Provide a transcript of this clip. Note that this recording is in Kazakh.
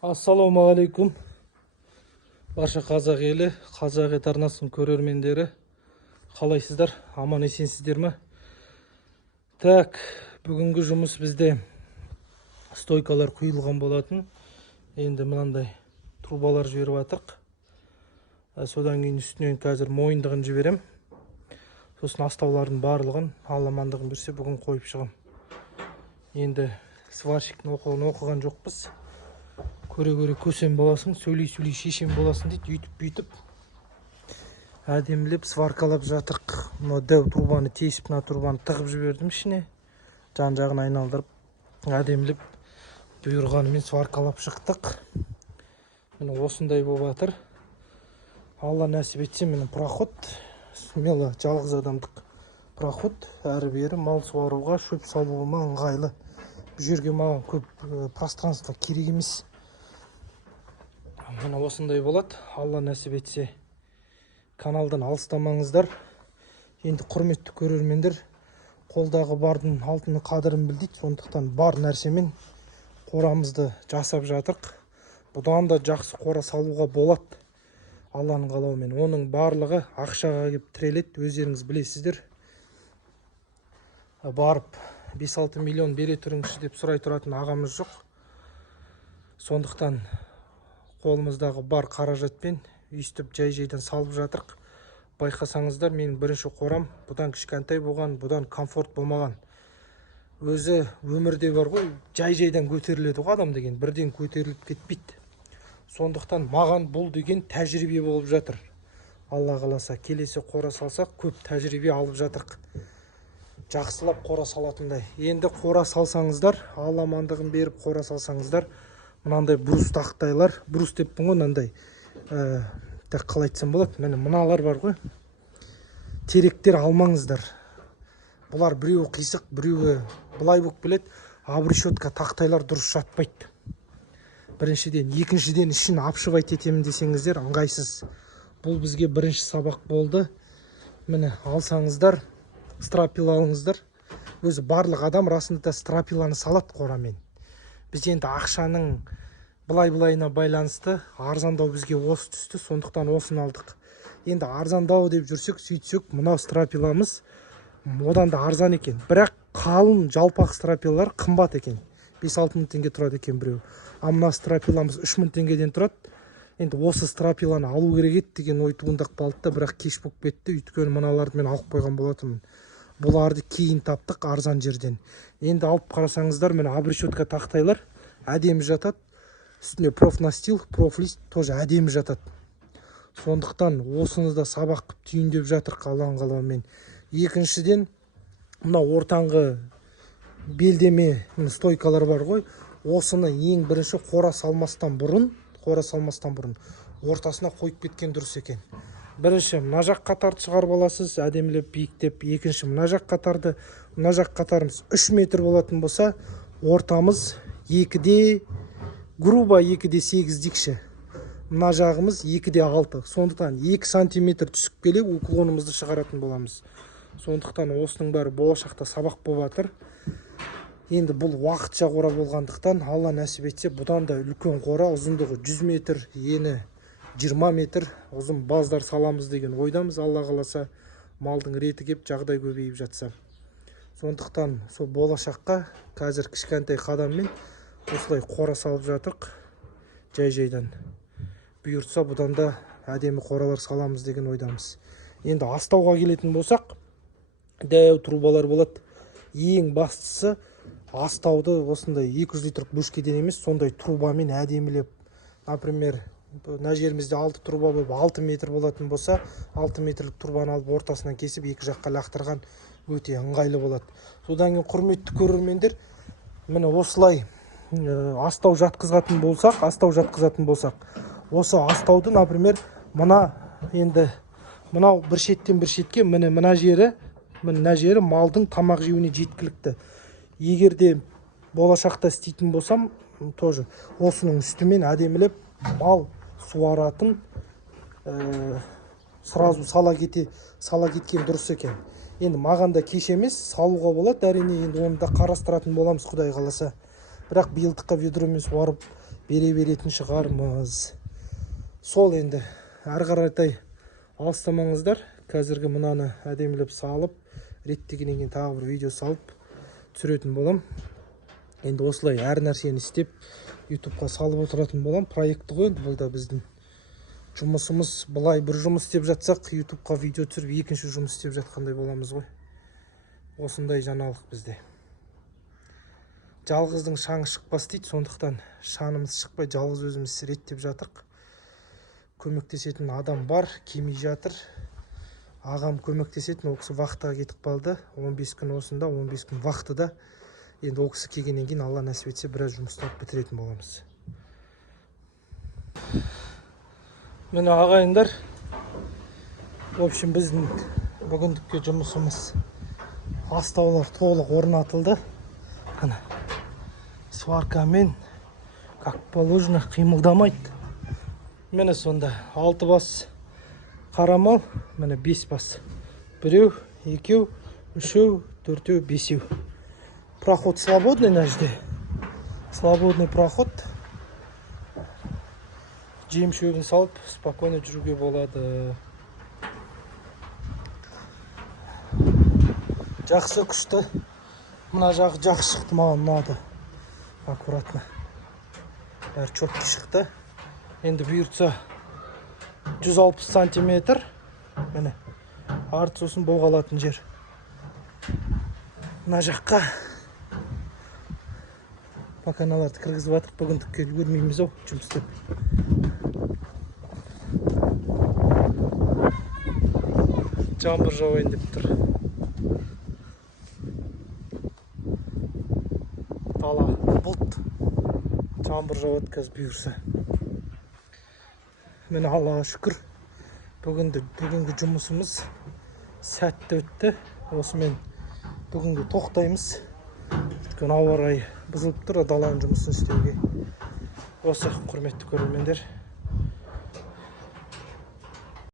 Ассалаумағалейкум. Барша қазақ елі, қазақ ет арнасының көрермендері. Қалайсыздар? Аман есенсіздер ме? Так, бүгінгі жұмыс бізде стойкалар құйылған болатын. Енді мынандай трубалар жіберіп жатырық. Содан кейін үстінен қазір мойындығын жіберем. Сосын астаулардың барлығын, алламандығын берсе бүгін қойып шығам. Енді сварщиктің оқыған жоқпыз. Көре-көре көсем боласың, сөйлей-сөйлей шешем боласың дейді, үйтіп-бүйтіп. Әдемілеп сваркалап жатырық. Мына дәу трубаны тесіп, мына трубаны тығып жібердім ішіне. Жан-жағын айналдырып, әдемілеп бұйырғанымен сваркалап шықтық. Міне осындай болып жатыр. Алла нәсіп етсе, міне проход. Смело жалғыз адамдық проход. Әрі-бері мал суаруға, шөп салуыма ыңғайлы. Бұл жерге маған көп пространство керек емес. Мына осындай болады. Алла нәсіп етсе, каналдан алыстамаңыздар. Енді құрметті көрермендер, қолдағы бардың алтыны қадірін білдейді. Сондықтан бар нәрсемен қорамызды жасап жатырық. Бұдан да жақсы қора салуға болады. Алланың қалауымен. Оның барлығы ақшаға кеп тіреледі, өздеріңіз білесіздер. Барып 5-6 миллион бере тұрыңызшы деп сұрай тұратын ағамыз жоқ. Сондықтан қолымыздағы бар қаражатпен өйстіп жай-жайдан салып жатырық. Байқасаңыздар, менің бірінші қорам бұдан кішкентай болған, бұдан комфорт болмаған. Өзі өмірде бар ғой, жай-жайдан көтеріледі ғой адам деген, бірден көтеріліп кетпейді. Сондықтан маған бұл деген тәжірибе болып жатыр. Алла қаласа, келесі қора салсақ, көп тәжірибе алып жатырық. Жақсылап қора салатындай. Енді қора салсаңыздар, Алла амандығын беріп қора салсаңыздар, мынандай брус тақтайлар, брус деппін ғой, мынандай қалай айтсам болады, міне мыналар бар ғой, теректер алмаңыздар. Бұлар біреуі қисық, біреуі былай болып келеді, обрешетка тақтайлар дұрыс жатпайды. Біріншіден, екіншіден ішін апшывайт етемін десеңіздер, ыңғайсыз. Бұл бізге бірінші сабақ болды. Міне алсаңыздар, стропила алыңыздар. Өзі барлық адам расында стропиланы салат қорамен. Біз енді ақшаның былай-былайына байланысты арзандау бізге осы түсті, сондықтан осыны алдық. Енді арзандау деп жүрсек, сөйтсек, мынау стропиламыз одан да арзан екен. Бірақ қалың жалпақ стропилалар қымбат екен. 5-6 мың теңге тұрады екен біреу. Мына стропиламыз 3 мың теңгеден тұрады. Енді осы стропиланы алу керек еді деген ой туындап қалды да, бірақ кеш болып кетті. Өйткені мыналарды мен алып қойған болатынмын. Бұларды кейін таптық арзан жерден. Енді алып қарасаңыздар, міне обрешетка тақтайлар әдемі жатады. Үстіне профнастил, профлист тоже әдемі жатады. Сондықтан осыны да сабақ қып түйіндеп жатыр Алланың қалауымен. Екіншіден, мына ортаңғы белдеме стойкалар бар ғой. Осыны ең бірінші қора салмастан бұрын ортасына қойып кеткен дұрыс екен. Бірінші мына жақ қатарды шығарып аласыз, әдемілеп биіктеп. Екінші мына жақ қатарды, мына жақ қатарымыз 3 метр болатын болса, ортамыз 2-де грубо 2-де 8 дикші. Мына жағымыз 2-де 6. Сондықтан 2 сантиметр түсіп келе уклонымызды шығаратын боламыз. Сондықтан осының бәрі болашақта сабақ болып жатыр. Енді бұл уақытша қора болғандықтан, Алла нәсіп етсе, бұдан да үлкен қора, ұзындығы 100 метр, ені 20 метр ұзын баздар саламыз деген ойдамыз. Алла қаласа, малдың реті кеп, жағдай көбейіп жатса. Сондықтан сол болашаққа қазір кішкентай қадаммен осылай қора салып жатырық. Жай-жайдан бұйыртса, бұдан да әдемі қоралар саламыз деген ойдамыз. Енді астауға келетін болсақ, дәу трубалар болады. Ең бастысы астауды осындай 200 литрлік бөшкеден емес, сондай трубамен әдемілеп. Например, мына жерімізде 6 труба болып 6 метр болатын болса, 6 метрлік трубаны алып ортасынан кесіп екі жаққа лақтырған өте ыңғайлы болады. Содан кейін құрметті көрермендер, міне осылай астау жатқызатын болсақ, осы астауды, например, мынау бір шеттен бір шетке, мына жері малдың тамақ жеуіне жеткілікті. Егер де болашақта істейтін болсам, тоже осының үстімен әдемілеп мал суаратын сразу сала кеткен дұрыс екен. Енді маған да кеш емес, салуға болады, әрине, енді оны да қарастыратын боламыз Құдай қаласа. Бірақ биылдыққа ведромен суарып бере беретін шығармыз. Сол енді ары қаратай алыстамаңыздар. Қазіргі мынаны әдемілеп салып, реттегеннен кейін тағы бір видео салып түсіретін болам. Енді осылай әр нәрсені істеп ютубқа салып отыратын болам. Проекті ғой, бұл да біздің жұмысымыз. Бұлай бір жұмыс істеп жатсақ, ютубқа видео түсіріп екінші жұмыс істеп жатқандай боламыз ғой. Осындай жаңалық бізде. Жалғыздың шаңы шықпас дейді, сондықтан шанымыз шықпай жалғыз өзіміз реттеп жатырық. Көмектесетін адам бар, келмей жатыр. Ағам көмектесетін, ол кісі вахтаға кетіп қалды. 15 күн осында, 15 күн вахтада. Енді ол кісі келгеннен кейін Алла нәсіп етсе біраз жұмыстарды бітіретін боламыз. Міне ағайындар, в общем біздің бүгіндікке жұмысымыз астаулар толық орнатылды. Міне сваркамен как положено қимылдамайды. Міне сонда 6 бас қара мал, міне 5 бас. 1, 2, 3, 4, 5. Проход свободный на жде. Свободный проход. Жем шөбін салып, спокойно жүруге болады. Жақсы күшті. Мына жағы жақсы шықты, маған ұнады. Аккуратно. Бәрі четкий шықты. Енді бұйыртса 160 сантиметр. Міне. Арты сосын боғалатын жер. Мына жаққа Маканаларды кіргізіп атық, бүгіндікке үлгермейміз ау, жұмыс істеп. Жаңбыр жауайын деп тұр. Дала бұлт. Жаңбыр жауады қазір бұйырса. Міне Аллаға шүкір. Бүгінгі жұмысымыз сәтті өтті. Осымен бүгінгі тоқтаймыз. Өйткені ауа райы бұзылып тұр, даланың жұмысын істеуге. Осы құрметті көрермендер.